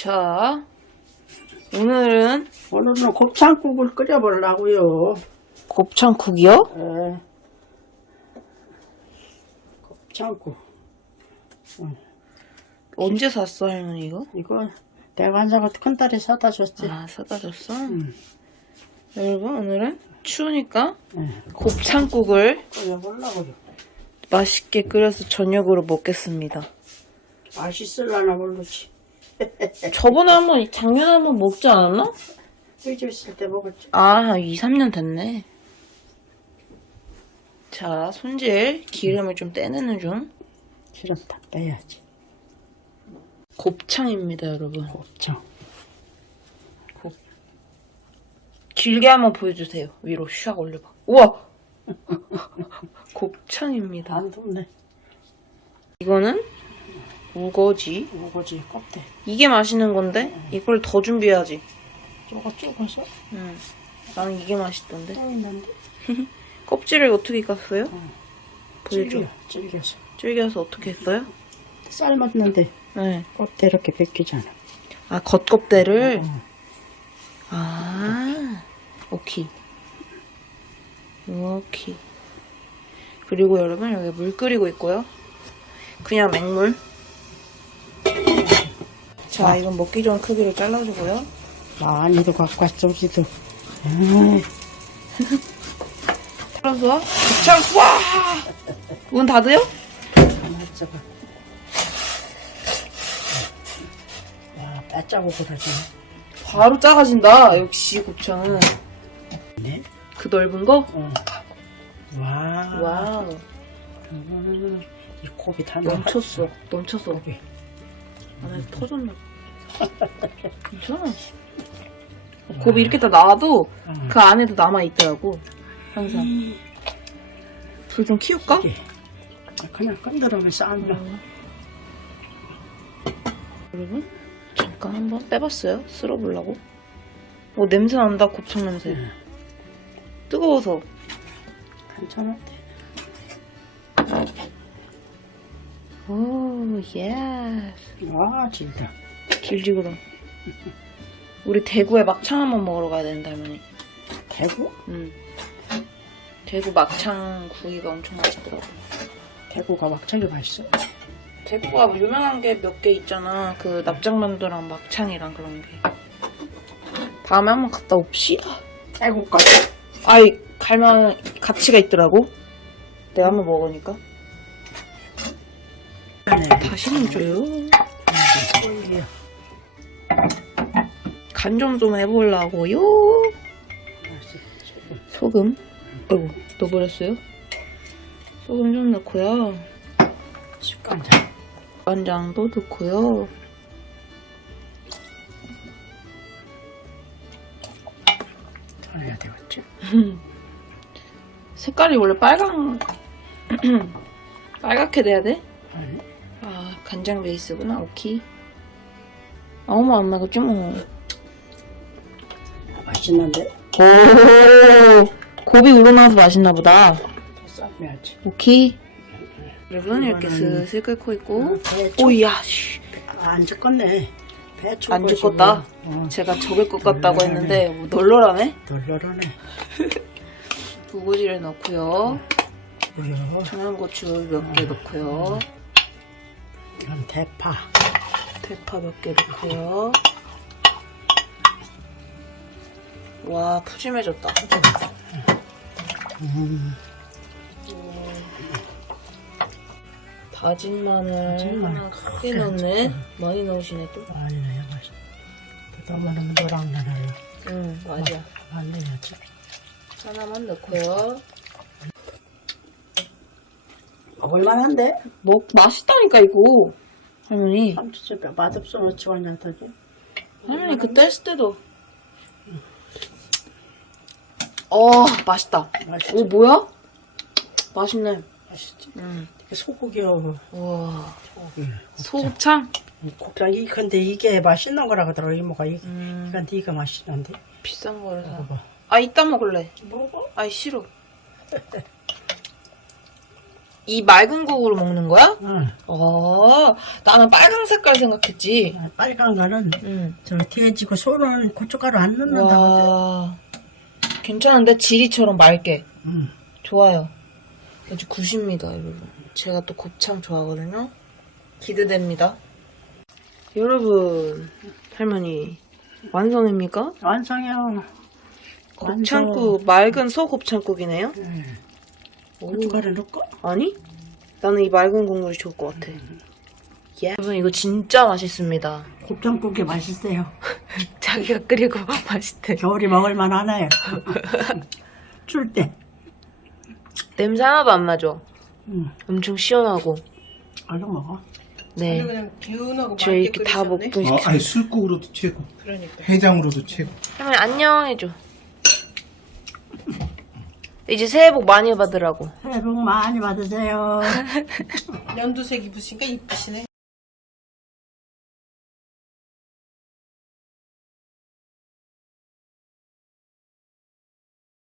자, 오늘은 오늘은 곱창국을 끓여보려고요. 곱창국이요? 에. 곱창국. 언제 샀어, 할머니 이거? 이거 대관사가 큰딸이 사다 줬지. 아, 사다 줬어? 음. 여러분, 오늘은 추우니까 예, 곱창국을 끓여보려고요. 맛있게 끓여서 저녁으로 먹겠습니다. 맛있을라나 모르지. 저번에 한번, 작년에 한번 먹지 않았나? 우리 집 있을 때 먹었지. 아, 2, 3년 됐네. 자, 손질, 기름을 좀 떼내는 중. 기름 다 빼야지. 곱창입니다, 여러분. 곱창. 길게 한번 보여주세요. 위로 샥 올려봐. 우와! 곱창입니다. 안 덥네. 이거는 우거지. 우거지 껍데. 이게 맛있는 건데 이걸 더 준비해야지. 쪼가 쪼가서 응. 나는 이게 맛있던데. 또 있는데. 껍질을 어떻게 깠어요? 보여줘. 질겨, 질겨 서. 질겨서 어떻게 했어요? 삶았는데 네. 껍데 이렇게 벗기잖아. 아 겉껍데를. 어. 아. 오케이. 오케이. 그리고 여러분 여기 물 끓이고 있고요. 그냥 맹물. 자, 이건 먹기 좋은 크기로 잘라주고요. 많이도 갖고 왔어, 우리도. 풀어서 곱창 와! 문 닫으요? 가만 있어봐. 와, 빼짜고보다 좀. 바로 작아진다. 역시 곱창은 네? 그 넓은 거. 어. 와. 와우. 이거는 이 곱이 다 넘쳤어. 넘쳤어. 곱이. 안에서 터졌나? 봐. 괜찮아. 곱이 이렇게 다 나와도 어. 그 안에도 남아 있더라고. 항상. 불 좀 키울까? 이게 그냥 건드려면 싸면 음. 여러분 잠깐 한번 빼봤어요. 쓸어보려고. 어 냄새 난다 곱창 냄새. 응. 뜨거워서. 괜찮아. 오 예. 와, 진짜. 길지 그럼. 우리 대구에 막창 한번 먹으러 가야 되는데 할머니. 대구? 응. 대구 막창 구이가 엄청 맛있더라고. 대구가 막창이 맛있어. 대구가 뭐 유명한 게 몇 개 있잖아. 그 납작만두랑 막창이랑 그런 게. 다음에 한번 갔다 옵시다. 대구 가. 아이 갈만 가치가 있더라고. 내가 한번 먹으니까. 네. 다시는 줘요. 이게 간좀 좀 해보려고요. 소금. 아이고 넣어버렸어요. 소금 좀 넣고요. 식감자. 간장도 넣고요. 더 해야 되겠지? 색깔이 원래 빨강 빨갛게 돼야 돼? 아니, 아 간장 베이스구나. 오케이. 어머 엄마 이거 좀. 맛있는데 오 곱이 우러나서 맛있나 보다. 더 삶아야지. 오케이. 여러분 이렇게 이거는- 슬슬 끓고 있고. 배추 오야 씨. 안 죽겠네. 배추 안 것이고. 죽겠다. 어, 제가 적을 것 같다고 했는데 뭐 널널하네. 널널하네. 우거지를 넣고요. 뭐야? 청양고추 몇 개 넣고요. 이건 대파. 대파 몇 개 넣고요. 와 푸짐해졌다. 음, 다진 마늘 다진 마늘 하나 크게 넣네. 많이 넣으시네 또. 아니네, 맛있. 그다음에는 노랑 나나요. 응 맞아. 안 내야지. 하나만 넣고요. 먹을만한데? 뭐 맛있다니까 이거. 할머니. 삼촌집에 맛없으면 지원하더니. 할머니 그때 했을 때도. 어 맛있다. 맛있지? 오 뭐야? 맛있네. 맛있지? 응. 이게 소고기하고 와 소고기. 소곱창. 곱창 이 근데 이게 맛있는 거라고 하더라고 이모가 이음 이건 네가 맛있는데 비싼 거를 사. 먹어봐 아 이따 먹을래. 먹어 아이 싫어. 이 맑은 국으로 먹는 거야? 어. 아, 나는 빨강 색깔 생각했지. 빨간 거는 응. 저 돼지고 소는 고춧가루 안 넣는다거든. 와, 괜찮은데 지리처럼 맑게. 응. 좋아요. 아주 굿입니다, 여러분. 제가 또 곱창 좋아하거든요. 기대됩니다. 여러분, 할머니, 완성입니까? 완성해요. 곱창국, 맑은 소곱창국이네요? 오, 고춧가루 넣고. 아니? 나는 이 맑은 국물이 좋을 것 같아. 예. 여러분, 이거 진짜 맛있습니다. 곱창국이 맛있어요. 자기가 끓이고 맛있대. 겨울이 먹을만 하나요. 출 때. 냄새 하나도 안 나죠? 응. 엄청 시원하고. 얼른 먹어. 네. 그냥 개운하고 저 맑게 이렇게 다 끓이셨네. 먹고 어, 있어. 아니 술국으로도 최고. 그러니까. 해장으로도 최고. 할머니 안녕 해줘. 이제 새해 복 많이 받으라고. 새해 복 많이 받으세요. 연두색 입으시니까 이쁘시네.